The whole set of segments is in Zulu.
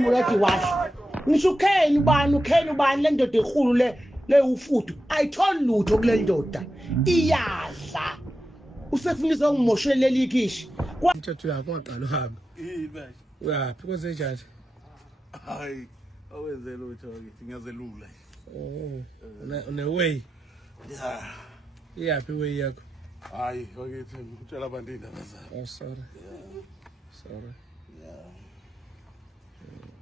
inombolo yakhe wahle ngisho ukheni ubani le ndoda enkulu le ufudu ayitholi lutho kule ndoda iyadla usefundisa ngimoshele leli ikhishi umthetho yakho ungaqala uhambe yini uyaphi kwenze njani hayi awenze lutho ngithi ngiyazelula way ya iyaphi way yakho hayi ngithi ngitshela abantu indaba zabo sorry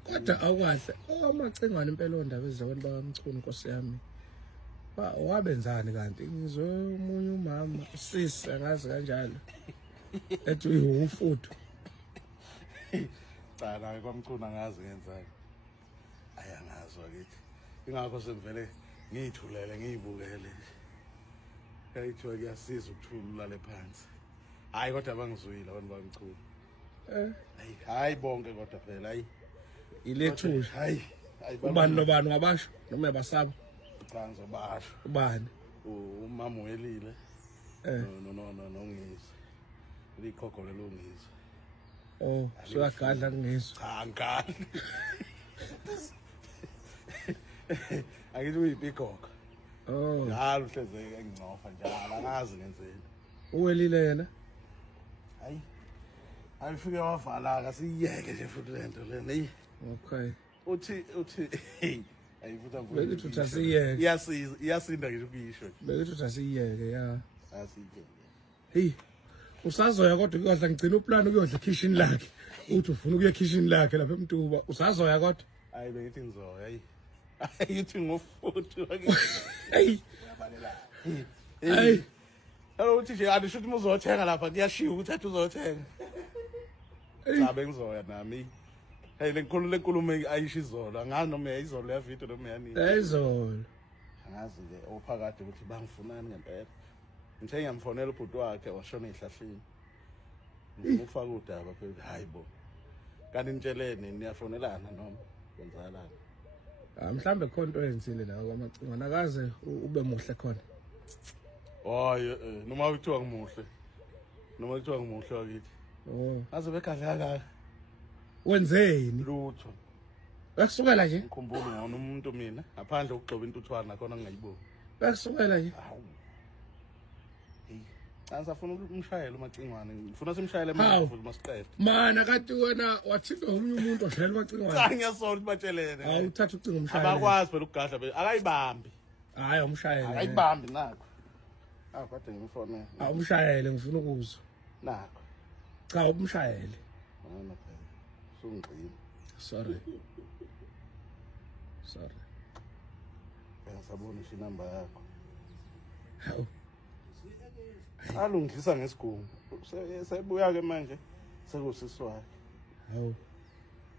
kodwa awukahle amacengwane impela ondaba ezizakweni bakamchunu Nkosi yami wabenzani kanti ngizwe umunye umama usisi angazi kanjalo ethi uyifudu cha la kwamchuna ngazi ngenzani ayangazwa kithi ingakho semvele ngiyithulele ngiyibukele kayithiwa kuyasiza ukuthula lale phansi hayi kodwa bangizwile abantu bamchuna hayi bonke kodwa phela hayi ilethule hayi ubani nobani wabasho noma yabasaba cha ngizobasho ubani umama welile no ngizwe likhokho lelungizwe siyagadla ngizwe cha ngani akithi uyibhikoko njalo uhlezeke enginofa njalo angazi ngenzeni uwelile yena hayi ayifike wavala kasiyeke nje futhi lento lena hey okay uthi ayifutha bekithi uthasiyeke iyasinda ngisho ukuyisho bekithi uthasiyeke ya asiyeke hey usazoya kodwa kuyodla ngicina uplan ukuyodla kitchen lakhe uthi ufuna ukuya kitchen lakhe lapha eMtuba usazoya kodwa hayi bengithi ngizoya hayi ayithi ngofuthu hey hey alo uthi nje andisho ukuthi uzothenga lapha kuyashiya ukuthi athi uzothenga cha bengizoya nami hey lenkulumo ayisho izolo angazi noma izolo ya video noma yani izolo angazi ke ophakade ukuthi bangifunani ngempela ngithe ngiyamfonela ubhuti wakhe washona ehlahleni ngifaka udaba phela hayibo kanti nitshelene niyafonelana noma kwenzakalani mhlambe khona into eyenzile nawe kwamacingwana akaze ube muhle khona hayi noma uthiwa ngimuhle wakithi aze begadla wenzeni lutho bekusukela nje ngikhumbula ngona umuntu mina ngaphandle ukugcoba intuthwana khona ngingayiboni bekusukela nje Angisafuna umshayelo umacingwane ngifuna simshayele manje futhi masiqede mana kanti wena wathinta omunye umuntu oshayela umacingwane cha ngiyasola ukuthi batshelene awuthatha ucingo umshayelo abakwazi phela ukugadla akayibambi hayi umshayele akayibambi nakho kade ngimfonela umshayele ngifuna ukuzwa nakho cha umshayele wena phela sungqini sorry ngiyasabona inamba yakho hawu alungisa ngesigungu sebuya ke manje sekusiswayo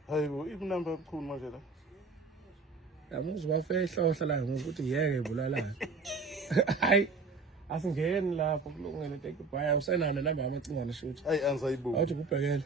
hayibo inamba ebukhulu manje la yamuzwa fehlohla la ngokuthi yeke bulalana hayi asingeni lapho kulungele take baya usenana namba amacingwane shothi hayi angisayibuki awuthi kubhekele